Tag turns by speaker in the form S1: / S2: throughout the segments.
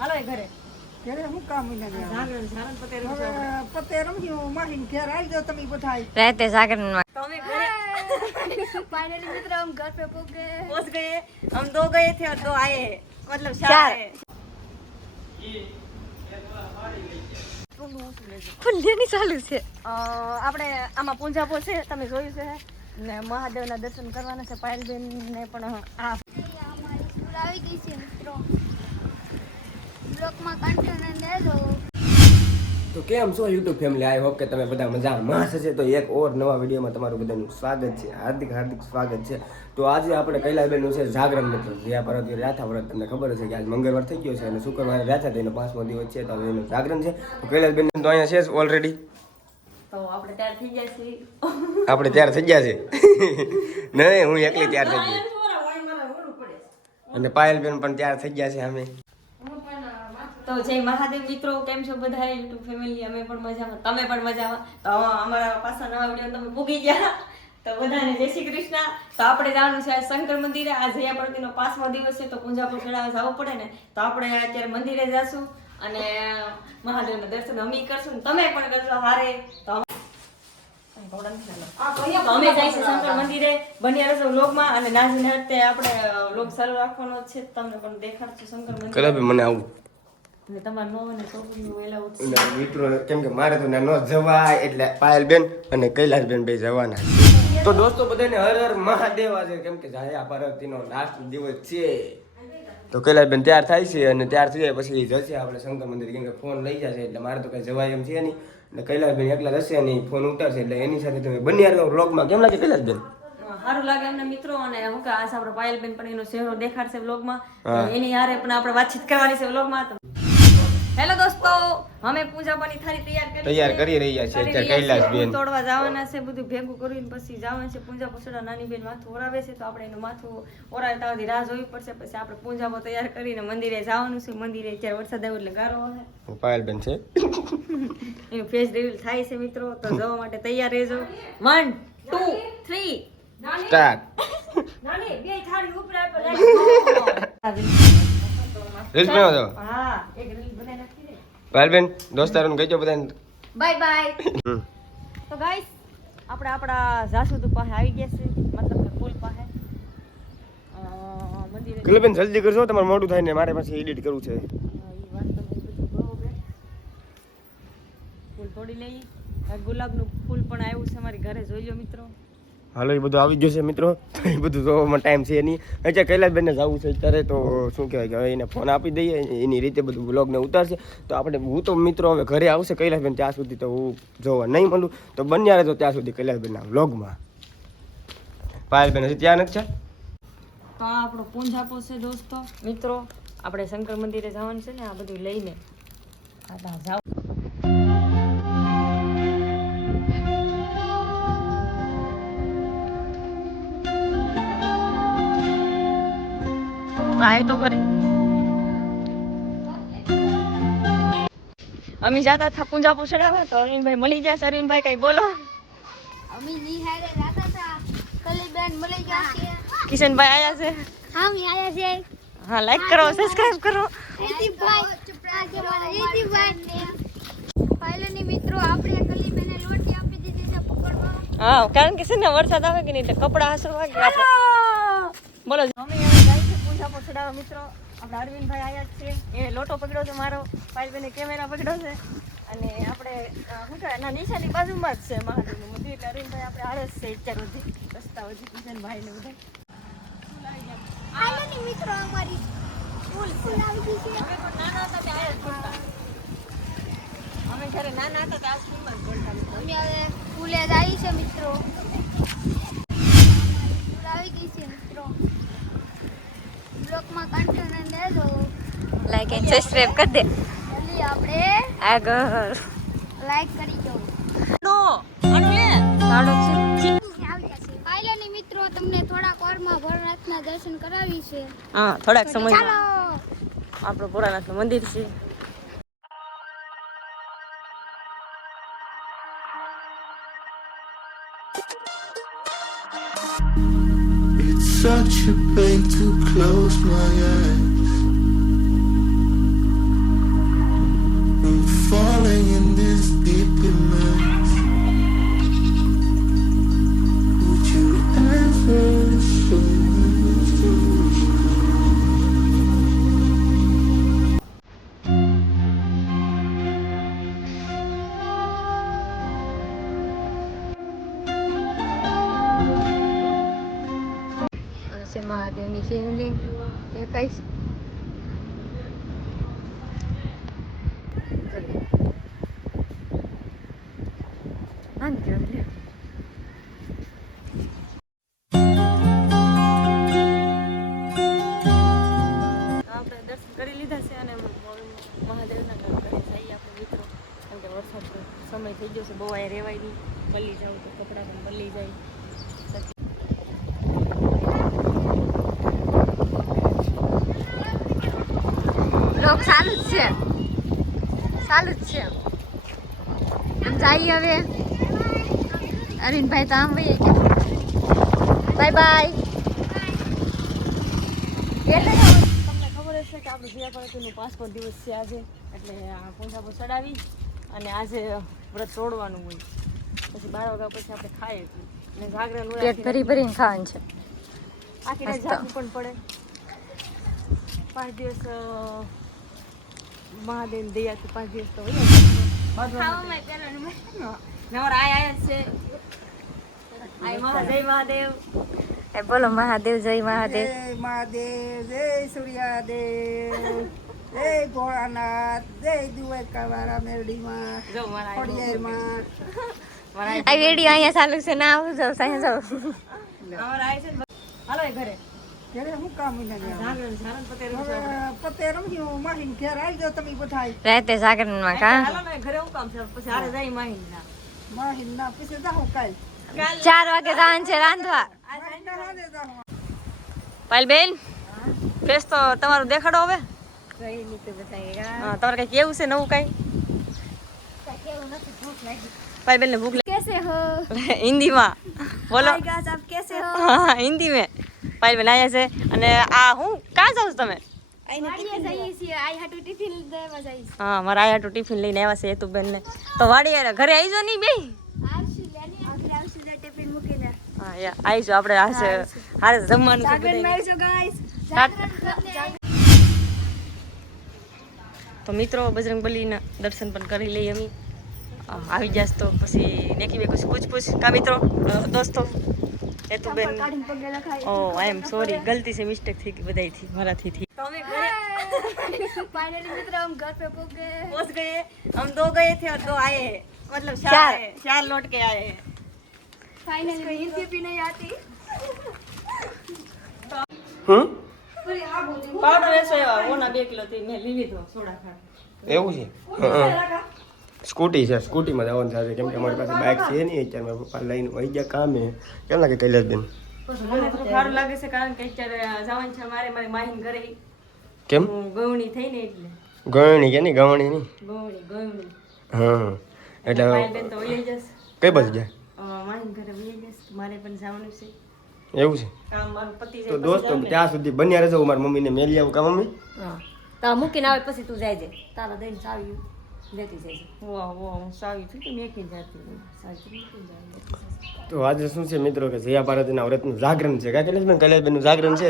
S1: હાલો એ ઘરે
S2: ઘરે શું કામ વિના ને આવું?
S1: જાગરણ જાગરણ પતે રહ્યું છે
S2: હવે પતે રમ્યું માહીને ઘેર આવી જાઓ તમે બધાય
S3: રાતે જાગરણમાં
S1: तो हमें घरे
S4: फाइनली मित्र हम घर पे पहुंच गए
S1: पहुंच गए हम दो गए थे और दो आए हैं मतलब चार
S3: चार।
S1: आए
S3: ખુલ્લેની ચાલુ છે
S1: અ, આપણે આમાં પૂંજાપો છે તમે જોયું છે ને મહાદેવના દર્શન કરવાના છે પાયલબેન ને પણ આ
S4: हमारी स्कूल આવી ગઈ છે મિત્રો
S5: તો કેમ છો યુટ્યુબ ફેમિલી આઈ હોપ કે તમે બધા મજામાં હશે તો એક ઓર નવા વિડીયોમાં તમારું બધાનું સ્વાગત છે. હાર્દિક હાર્દિક સ્વાગત છે. તો આજે આપણે કૈલાસબેનનું છે જાગરણ મિત્ર. જ્યાં પરત રાથા વ્રત તમને ખબર હશે કે આજ મંગળવાર થઈ ગયો છે અને શુક્રવારે રાથા થઈને પાંચમો દિવસ છે. તો એનું જાગરણ છે. તો કૈલાસબેન તો અહીંયા છે ઓલરેડી
S1: તો આપણે તૈયાર થઈ ગયા છે
S5: આપણે તૈયાર થઈ ગયા છે? નહીં હું એકલી તૈયાર થઈ ગઈ. અને પાયલબેન પણ તૈયાર થઈ ગયા છે અમે
S1: તો જય મહાદેવ મિત્રો કેમ છો બધા યુટ્યુબ ફેમિલી? અમે પણ મજામાં. તમે પણ મજામાં? તો અમારા પાછા નવા વીડિયો તમે ભૂગી ગયા. તો બધાને જય શ્રી કૃષ્ણ. તો આપણે જવાનું છે શંકર મંદિરે. આ જયા પડતીનો પાંચમો દિવસ છે તો પૂંજાપુર ચડાવવા જવું પડે ને. તો આપણે અત્યારે મંદિરે જશું અને મહાદેવના દર્શન અમે કરશું ને તમે પણ કરશો હારે. તો અમે- જાય છે શંકર મંદિરે બન્યા રહેશો વ્લોગમાં. અને નાજી નાચતે આપણે લોક ચાલુ રાખવાનો જ છે. તમને પણ દેખાડશું શંકર મંદિર.
S5: મને આવું. મિત્રો કેમ કે મારે તો ના જવાય એટલે પાયલબેન અને કૈલાસબેન બે જવાના તો દોસ્તો બધાને હર હર મહાદેવ આજે કેમ કે જાયા પાર્વતીનો લાસ્ટ દિવસ છે. તો કૈલાસબેન તૈયાર થાય છે અને ત્યાર થઈ જાય પછી જશે આપણે શંકર મંદિર. કેમ કે ફોન લઈ જશે એટલે મારે તો કઈ જવાય એમ છે નહીં. અને કૈલાસબેન એકલા જશે નહીં ફોન ઉતારશે એટલે એની સાથે તમે બંને આવ્યો બ્લોગમાં કેમ લાગે કૈલાસબેન
S1: સારું લાગે એમને મિત્રો. અને હું કે આ આપણે પાયલબેન પણ એનો ચહેરો દેખાડશે વ્લોગમાં એની હારે પણ આપણે વાતચીત કરવાની છે વ્લોગમાં અમે પૂજાપાની થાળી તૈયાર કરી
S5: તૈયાર કરી રહ્યા છે અત્યારે કૈલાસ
S1: બેન તોડવા જવાના છે બધું ભેગું કરીને પછી જવાનું છે પૂજા પસડા નાની બેન માથું ઓરાવે છે તો આપણે એનું માથું ઓરાવે સુધી રાહ જોવી પડશે પછી આપણે પૂંજાપો તૈયાર કરીને મંદિરે જવાનું છે મંદિરે અત્યારે વરસાદ આવ્યો એટલે ગારો આવે.
S5: પાયલબેન છે.
S1: એનું ફેસ રિવીલ થાય છે મિત્રો તો જવા માટે તૈયાર રહેજો. One two three
S5: start reels બનાવો
S1: હા એક રીલ બનાવી દે
S5: દોસ્તારોને કહેજો બધાને.
S1: બાય બાય તો ગાઈસ આપણે આપણા જાસુદ પાસે આવી ગયા છે મતલબ કે પુલ પાસે. અ, મંદિરે
S5: કૈલાસબેન જલ્દી કરજો તમારે મોડું થાય ને મારે પાછી એડિટ કરવું છે.
S1: વાત તમે ફૂલ તોડી લઈ ગુલાબનું ફૂલ પણ આવ્યું છે મારી ઘરે જોઈ લો મિત્રો.
S5: હાલો, એ બધું આવી ગયું છે મિત્રો. એ બધું જોવામાં ટાઈમ છે એની અત્યારે કૈલાસબેનને જવું છે અત્યારે, તો શું કહેવાય કે હવે એને ફોન આપી દઈએ એની રીતે બધું બ્લોગને ઉતારશે. તો આપણે, હું તો મિત્રો હવે ઘરે આવશે કૈલાસબેન ત્યાં સુધી, તો હું જોવા નહીં મળું. તો બન્યા રહેજો ત્યાં સુધી કૈલાસબેનના વ્લોગમાં પાયલબેન હજી ત્યાં નથી છે?
S1: તો આપણો પૂંજાપો છે દોસ્તો. મિત્રો, આપણે શંકર મંદિરે જવાનું છે ને, આ બધું લઈને. આ આય તો કરે. અમે જાતા હતા પૂંજા પૂછડાવા તો અરવિંદભાઈ મળી ગયા અરવિંદભાઈ કઈ બોલો?
S4: અમે નિહારે જાતા હતા. કલીબેન મળી ગયા છે.
S1: કિશનભાઈ આયા છે?
S4: હા અમે આયા છે
S1: હા લાઈક કરો સબસ્ક્રાઇબ કરો.
S4: ફાઇલની મિત્રો આપણે કલીબેને લોટી આપી દીધી છે પકડવા.
S1: હા કારણ કે છે ને વરસાદ આવે કે નહીં એટલે કપડા હસવા ગયા બોલો. અમે હવે જાય છે પૂજા પછડાવા મિત્રો. આપણે અરવિંદભાઈ આયા જ છે એ લોટો પકડ્યો છે મારો. ફાઇલબેને કેમેરા પકડ્યો છે. અને આપણે શું કહેવાય એના નિશાની બાજુમાં જ છે મહાદેવનું મંદિર. એટલે અરવિંદભાઈ આપણે જ છે અત્યાર સુધી. રસ્તા હજી કિશનભાઈ ને બધા
S4: મિત્રો અમારી ફૂલ ફૂલ આવી ગઈ છે.
S1: અમે પણ નાના હતા ત્યાં આયા જ અમે જ્યારે નાના હતા ત્યાં સ્કૂલમાં જ
S4: અમે હવે ફૂલે જ આવી છે મિત્રો. આવી ગઈ છે મિત્રો.
S3: લાઈક એન્ડ સબસ્ક્રાઇબ કરી દે.
S4: જલ્દી આપણે
S3: આગળ.
S4: લાઈક કરી દો.
S1: નો અનલે
S3: સાડો છે.
S4: ફાઇલની મિત્રો તમને થોડાક વારમાં ભોળાનાથના દર્શન કરાવી છે
S1: હા થોડાક સમય
S4: ચાલો.
S1: આપણો ભોળાનાથનું મંદિર છે.
S6: Such a pain to close my eyes.
S3: Guys
S1: આપણે દર્શન કરી લીધા છે અને મહાદેવના ઘરે જઈએ આપણે મિત્રો. કેમ કે વરસાદ સમય થઈ ગયો છે, બહુ આ રહેવાય નહીં બલી જાવ તો કપડાં પણ બલી જાય
S3: લોક ચાલુ જ છે. ચાલુ જ છે. આમ જઈએ હવે. અરવિંદભાઈ તો આમ વહી કે બાય બાય. એટલે
S1: તમને ખબર હશે કે આપણું જયા પાર્ટીનું પાસપોર્ટ દિવસ છે આજે. એટલે આ પૂંજાપો ચડાવી અને આજે વ્રત તોડવાનું હોય. પછી બાર વાગ્યા પછી આપણે ખાઈએ. અને જાગરણ
S3: પેટ ભરી ભરીને ખાવાનું છે.
S1: આખી રાત જાગવું પણ પડે. પાંચ દિવસ મહાદેવ દયાથી પાંચ દિવસ તો હોય
S3: બોલો મહાદેવ જય મહાદેવ.
S2: જય મહાદેવ જય સૂર્યાદેવ જય ભોળાનાથ જય દ્વારકાવાળા મેરડીમાં
S1: જો મારા આય
S2: ખોડિયારમાં.
S3: આ વેડિયો અહીંયા ચાલુ છે ના આવું જાઉં અહીંયા જાઉં
S1: અમારા છે હાલો ઘરે.
S3: રાતે
S2: સાગર
S3: ચાર વાગે જવાનું છે રાંધવા.
S1: પાલબેન ફેસ તો તમારું દેખાડો હવે. તમારે કઈ કેવું છે નવું કઈ? પાલબેન ને ભૂખ
S4: કેસે હો?
S1: હિન્દી માં બોલો
S4: આપ કેસે
S1: હો? હિન્દી મેં પાયલબેન આવ્યા છે. અને આ હું? ક્યાં જાઉં છું તમે?
S4: વાડીએ જઈએ આઈ હાટુ ટિફિન
S1: હા મારા આયા તો ટિફિન લઈને આવ્યા છે તું ને તો વાડી યાર ઘરે આવી જો નહીં બે? હા યા આવીશું આપણે હારે હારે જમવાનું છે.
S4: આવજો
S1: તો મિત્રો બજરંગ બલીના દર્શન પણ કરી લઈએ અમે. આવી જાસ તો પછી નેકી બે કુછ પૂછ પૂછ કા મિત્રો દોસ્તો? હેતુબેન
S4: કાઢીને પગે લખાય
S1: ઓ આઈ એમ સોરી ગલતી से મિસ્ટેક થઈ ગઈ બધાયથી મારાથી થી તો અમે ઘરે
S4: फाइनली मित्र हम घर पे पहुंच गए हैं।
S1: पहुंच गए हम दो गए थे और दो आए हैं मतलब चार
S3: चार।
S1: आए, चार लौट के आए हैं
S4: फाइनली हिंदी भी नहीं आती
S5: હમ
S1: પાવડર એસો એવા ઓના બે કિલો થી મેં લઈ લીધો સોડા ખા
S5: એવું છે હં. સ્કૂટી છે સ્કૂટીમાં જવાનું થશે કેમ કે અમારી પાસે બાઇક છે નહીં અત્યારે. મારા પપ્પા લઈને વહી ગયા કામે. કેમ લાગે કૈલાસબેન?
S1: મને થોડું સારું લાગે છે કારણ કે અત્યારે જવાનું છે મારે. મારી માહીન ઘરે.
S5: કેમ?
S1: ગવણી થઈ ને એટલે.
S5: ગવણી કે નહીં? ગવણી નહીં?
S1: ગવણી ગવણી
S5: હા. એટલે
S1: મારી બેન તો વહી જશે.
S5: કઈ બાજુ જાય?
S1: માહીન ઘરે વહી જશે. મારે પણ જવાનું છે.
S5: એવું છે? તો દોસ્તો ત્યાં સુધી બન્યા રહેજો. મારી મમ્મીને મેલી આવું કા મમ્મી?
S1: હા. તો મૂકીને આવે પછી તું જાય છે. તારા દઈને સાવી
S5: તો આજે શું છે મિત્રો કે જયા પાર્વતીના વ્રતનું જાગરણ છે કા કૈલાસબેન કૈલાસબેનનું જાગરણ છે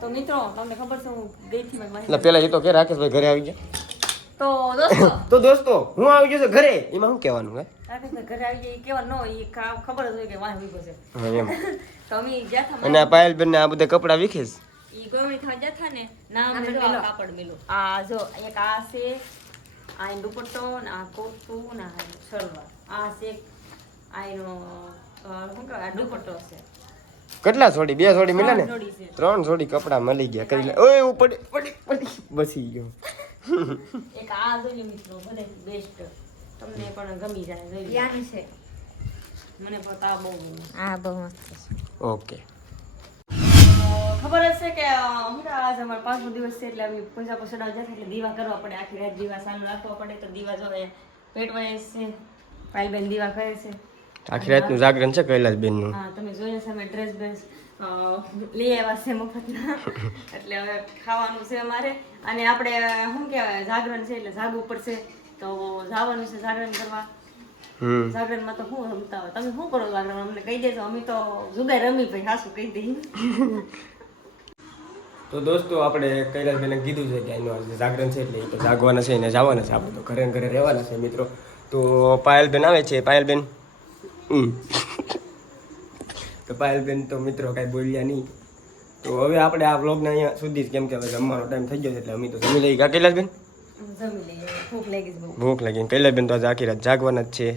S1: તો મિત્રો તમને ખબર છે હું
S5: પેલા એ તો કે રાકેશભાઈ ઘરે આવી ગયા
S1: તો દોસ્તો
S5: તો દોસ્તો હું આવી ગયો છું ઘરે એમાં શું કહેવાનું હે
S1: ઘરે આવી જાય કેવા ન એ ખબર જ હોય કે વાહ વીગો છે
S5: એમ
S1: તો અમે ગયા
S5: અને આ પાયલબેન ને આ બધા કપડા વિખેશ
S1: ઈ ગવણી થવા જતા ને નામ મેલો. કાપડ મેલો. આ જો એક આ છે આ એનો દુપટ્ટો ને આ કોટું ને આ સલવાર આ છે આ એનો શું કહેવાય આ દુપટ્ટો છે.
S5: કેટલા છોડી બે છોડી મળે ને? ત્રણ છોડી કપડા મળી ગયા કરી લે. ઓય હું પડી પડી બસી ગયો.
S1: એક આ જોઈએ મિત્રો ભલે બેસ્ટ તમને પણ ગમી જાય જોઈ
S3: છે.
S1: મને પણ આ બહુ
S3: આ બહુ મસ્ત છે.
S5: ઓકે.
S1: ખબર હશે કે હું આજ અમારો પાંચમો દિવસ છે એટલે અમે પૂજા ચડાવવા જતા એટલે દીવા કરવા પડે. આખી રાત દીવા ચાલુ રાખવા પડે તો દીવા જો એ પેટવાય છે. પાયલબેન દીવા કરે છે.
S5: આખી રાતનું જાગરણ છે કૈલાસબેનનું
S1: હા તમે જોઈને અમે ડ્રેસ બેસ લઈ આવ્યા છે મફતના. એટલે હવે ખાવાનું છે અમારે. અને આપણે શું કહેવાય જાગરણ છે એટલે જાગવું પડશે. તો જવાનું છે જાગરણ કરવા. જાગરણમાં તો શું રમતા હોય. તમે શું કરો અમને કહી દેજો. અમે તો જુગાઈ રમી ભાઈ સાસુ કહી દઈએ.
S5: તો દોસ્તો આપણે કૈલાસભાઈને કીધું છે કે એનું આજે જાગરણ છે એટલે એ તો જાગવાના છે એને જવાના છે. આપણે તો ઘરે ઘરે રહેવાના છે મિત્રો. તો પાયલબેન આવે છે પાયલબેન? તો પાયલબેન તો મિત્રો કાંઈ બોલ્યા નહીં. તો હવે આપણે આ બ્લોગને અહીંયા સુધી જ કેમ કે હવે જમવાનો ટાઈમ થઈ ગયો છે એટલે અમે તો જમી લઈએ. કા કૈલાસબેન?
S1: ભૂખ લાગી
S5: કૈલાસબેન તો આજે આખી રાત જાગવાના જ છે.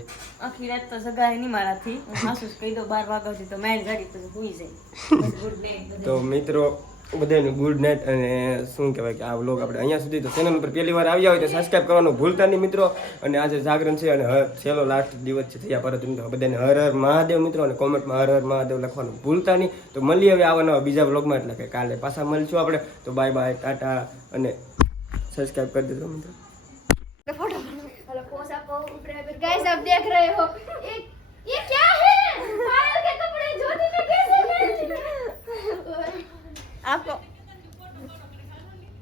S1: આખી રાત તો સગાઈ નહીં મારાથી. હું કહી દો બાર વાગ્યા સુધી તો મેં જાગી તો ગુડ નાઇટ
S5: તો મિત્રો બધાને ગુડ નાઇટ અને શું કહેવાય કે આ વ્લોગ આપણે અહીંયા સુધી તો ચેનલ ઉપર પહેલી વાર આવ્યા હોય તો સબસ્ક્રાઈબ કરવાનું ભૂલતા નહીં મિત્રો અને આજે જાગરણ છે અને હર છેલ્લો લાસ્ટ દિવસ છે થયા પરત મિત્રો બધાને હર હર મહાદેવ મિત્રો અને કોમેન્ટમાં હર હર મહાદેવ લખવાનું ભૂલતા નહીં તો મળીએ હવે આવા નવા બીજા વ્લોગમાં એટલે કે કાલે પાછા મળીશું આપણે તો બાય બાય ટાટા અને સબસ્ક્રાઈબ કરી દેજો મિત્રો
S4: गाइस आप देख रहे हो ये ये क्या Ako.